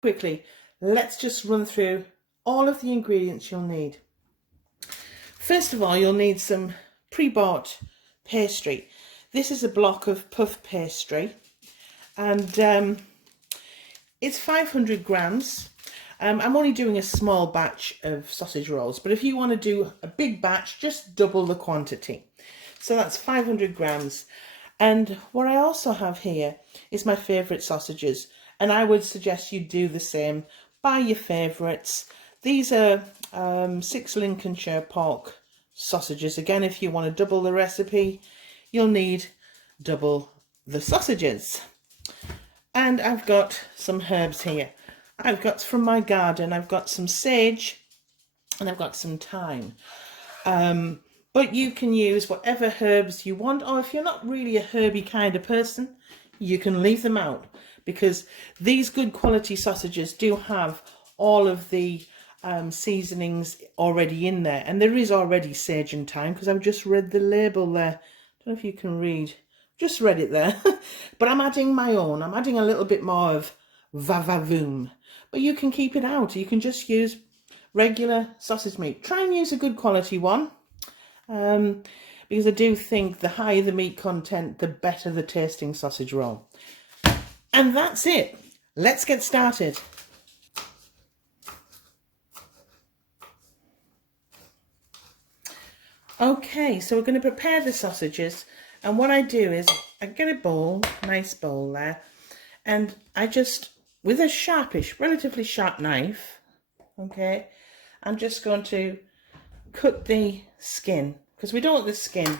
Quickly, let's just run through all of the ingredients you'll need. First of all, you'll need some pre-bought pastry. This is a block of puff pastry, and it's 500 grams. I'm only doing a small batch of sausage rolls, but if you want to do a big batch, just double the quantity. So that's 500 grams. And what I also have here is my favourite sausages, and I would suggest you do the same. Buy your favourites. These are 6 Lincolnshire pork sausages. Again, if you want to double the recipe, you'll need double the sausages. And I've got some herbs here. I've got from my garden, I've got some sage and I've got some thyme. But you can use whatever herbs you want, or if you're not really a herby kind of person, you can leave them out, because these good quality sausages do have all of the seasonings already in there, and there is already sage and thyme, because I've just read the label there. I don't know if you can read, just read it there. But I'm adding my own. I'm adding a little bit more of va-va-voom, but you can keep it out. You can just use regular sausage meat. Try and use a good quality one, because I do think the higher the meat content, the better the tasting sausage roll. And that's it. Let's get started. Okay, so we're going to prepare the sausages, and what I do is I get a bowl, nice bowl there, and I just, with a sharpish, relatively sharp knife, okay, I'm just going to cut the skin, because we don't want the skin,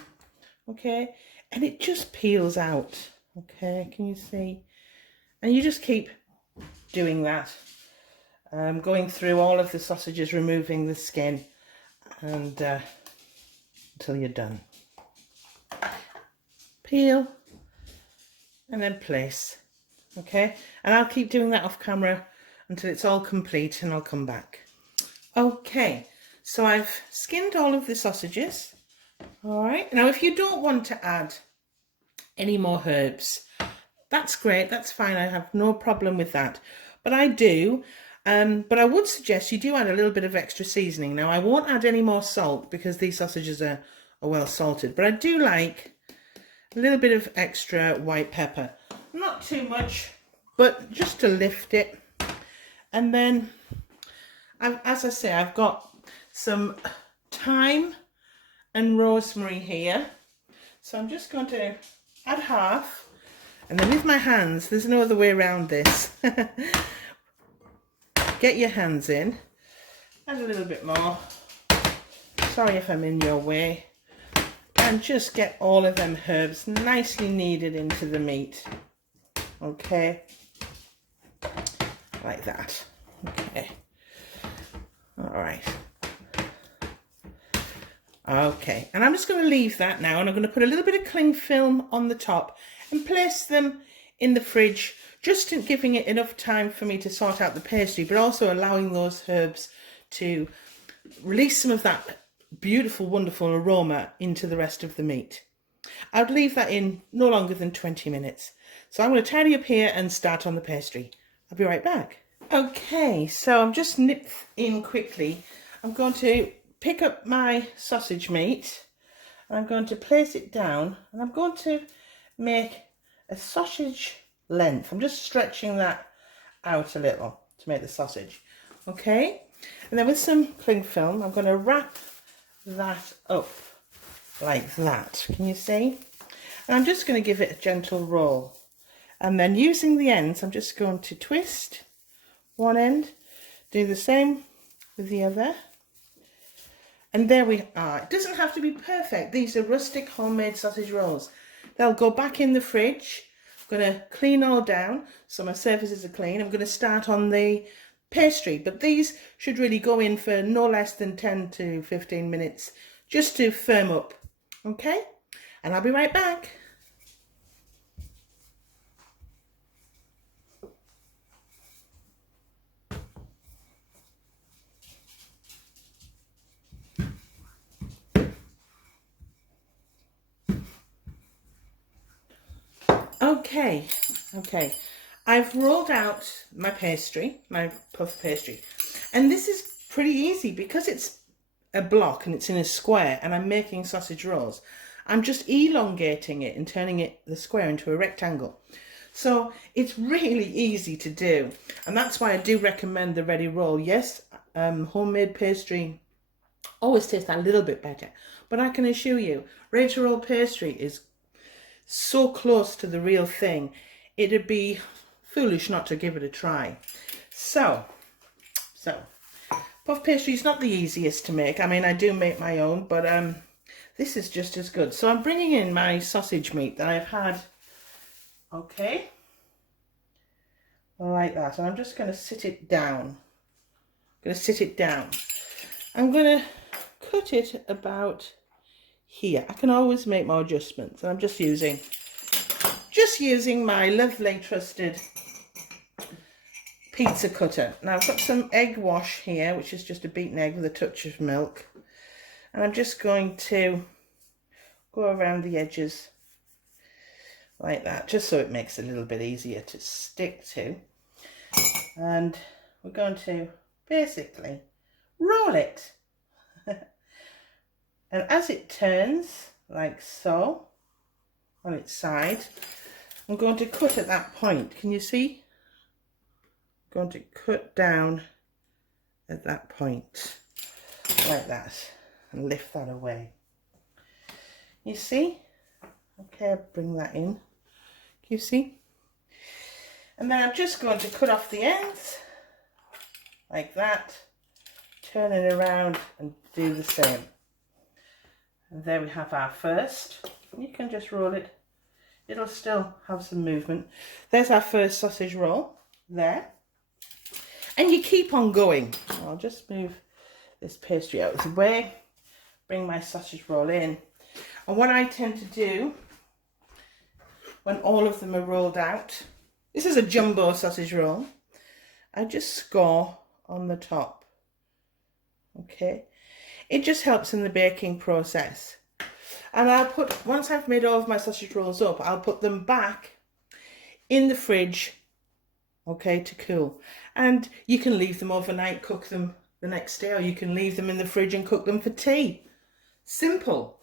okay, and it just peels out, okay, can you see? And you just keep doing that, going through all of the sausages, removing the skin, and until you're done. Peel and then place, okay, and I'll keep doing that off camera until it's all complete, and I'll come back. Okay, so I've skinned all of the sausages. All right, now if you don't want to add any more herbs, that's great, that's fine, I have no problem with that, but I do. But I would suggest you do add a little bit of extra seasoning. Now I won't add any more salt because these sausages are well salted, but I do like a little bit of extra white pepper. Not too much, but just to lift it. And then, as I say, I've got some thyme and rosemary here. So I'm just going to add half. And then with my hands, there's no other way around this. Get your hands in. Add a little bit more. Sorry if I'm in your way. And just get all of them herbs nicely kneaded into the meat. Okay. Like that. Okay. Alright. Okay. And I'm just going to leave that now, and I'm going to put a little bit of cling film on the top and place them in the fridge, just giving it enough time for me to sort out the pastry, but also allowing those herbs to release some of that beautiful, wonderful aroma into the rest of the meat. I'd leave that in no longer than 20 minutes. So I'm going to tidy up here and start on the pastry. I'll be right back. Okay, so I'm just nipped in quickly. I'm going to pick up my sausage meat, and I'm going to place it down, and I'm going to make a sausage length. I'm just stretching that out a little to make the sausage. Okay, and then with some cling film, I'm going to wrap that up like that. Can you see? And I'm just going to give it a gentle roll, and then using the ends, I'm just going to twist one end, do the same with the other, and there we are. It doesn't have to be perfect. These are rustic homemade sausage rolls. They'll go back in the fridge. I'm going to clean all down so my surfaces are clean. I'm going to start on the pastry, but these should really go in for no less than 10 to 15 minutes just to firm up. Okay, and I'll be right back. Okay, I've rolled out my pastry, my puff pastry, and this is pretty easy because it's a block and it's in a square and I'm making sausage rolls. I'm just elongating it and turning the square into a rectangle. So it's really easy to do, and that's why I do recommend the ready roll. Yes, homemade pastry always tastes a little bit better, but I can assure you, ready to roll pastry is so close to the real thing, it'd be foolish not to give it a try. So puff pastry is not the easiest to make. I mean, I do make my own, but this is just as good. So I'm bringing in my sausage meat that I've had, okay, like that. And I'm just going to sit it down. I'm going to cut it about here. I can always make more adjustments. And I'm just using my lovely trusted pizza cutter. Now I've got some egg wash here, which is just a beaten egg with a touch of milk. And I'm just going to go around the edges like that, just so it makes it a little bit easier to stick to. And we're going to basically roll it. And as it turns, like so, on its side, I'm going to cut at that point. Can you see? I'm going to cut down at that point, like that, and lift that away. You see? Okay, I'll bring that in. Can you see? And then I'm just going to cut off the ends, like that, turn it around and do the same. And there we have our first. You can just roll it. It'll still have some movement. There's our first sausage roll there. And you keep on going. I'll just move this pastry out of the way, bring my sausage roll in. And what I tend to do when all of them are rolled out, this is a jumbo sausage roll, I just score on the top. Okay. It just helps in the baking process. And once I've made all of my sausage rolls up, I'll put them back in the fridge, okay, to cool. And you can leave them overnight, cook them the next day, or you can leave them in the fridge and cook them for tea. Simple.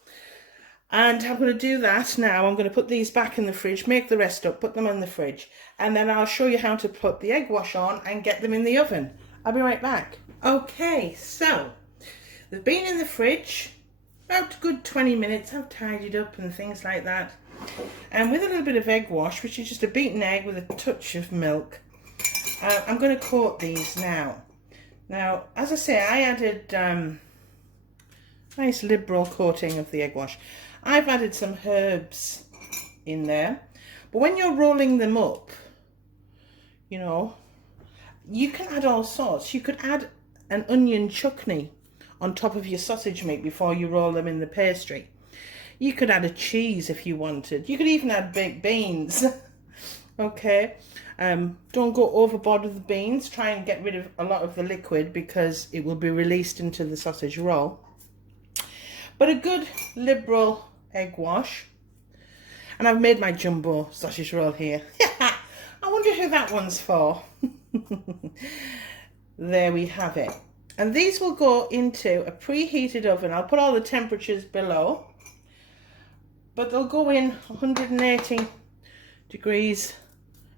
And I'm going to do that now. I'm going to put these back in the fridge, make the rest up, put them in the fridge. And then I'll show you how to put the egg wash on and get them in the oven. I'll be right back. Okay, so they've been in the fridge about a good 20 minutes. I've tidied up and things like that. And with a little bit of egg wash, which is just a beaten egg with a touch of milk, I'm going to coat these now. Now, as I say, I added nice liberal coating of the egg wash. I've added some herbs in there. But when you're rolling them up, you know, you can add all sorts. You could add an onion chutney on top of your sausage meat before you roll them in the pastry. You could add a cheese if you wanted. You could even add baked beans. Okay. Don't go overboard with the beans. Try and get rid of a lot of the liquid because it will be released into the sausage roll. But a good liberal egg wash. And I've made my jumbo sausage roll here. I wonder who that one's for. There we have it. And these will go into a preheated oven. I'll put all the temperatures below. But they'll go in 180 degrees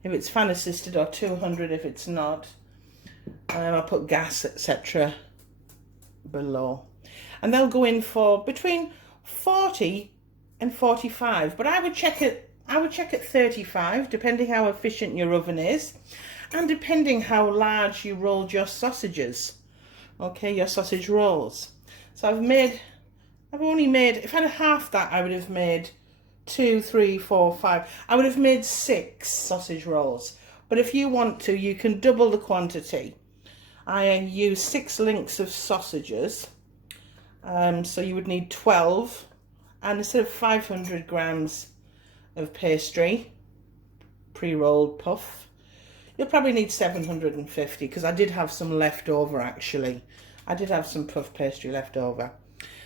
if it's fan assisted, or 200 if it's not. I'll put gas, etc. below. And they'll go in for between 40 and 45. But I would check at 35, depending how efficient your oven is. And depending how large you rolled your sausages. Okay, your sausage rolls. So I've only made, if I had half that, I would have made 2, 3, 4, 5. I would have made 6 sausage rolls. But if you want to, you can double the quantity. I use 6 links of sausages. So you would need 12. And instead of 500 grams of pastry, pre-rolled puff, you'll probably need 750, because I did have some left over actually. I did have some puff pastry left over.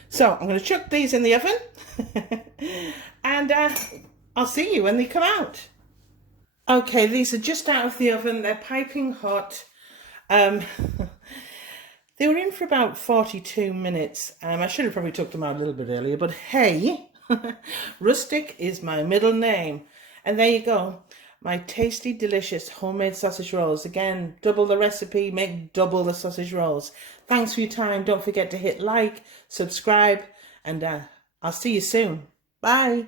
So I'm going to chuck these in the oven and I'll see you when they come out. Okay, these are just out of the oven. They're piping hot. Um, they were in for about 42 minutes. I should have probably took them out a little bit earlier, but hey, Rustic is my middle name. And there you go. My tasty, delicious homemade sausage rolls. Again, double the recipe, make double the sausage rolls. Thanks for your time. Don't forget to hit like, subscribe, and I'll see you soon. Bye.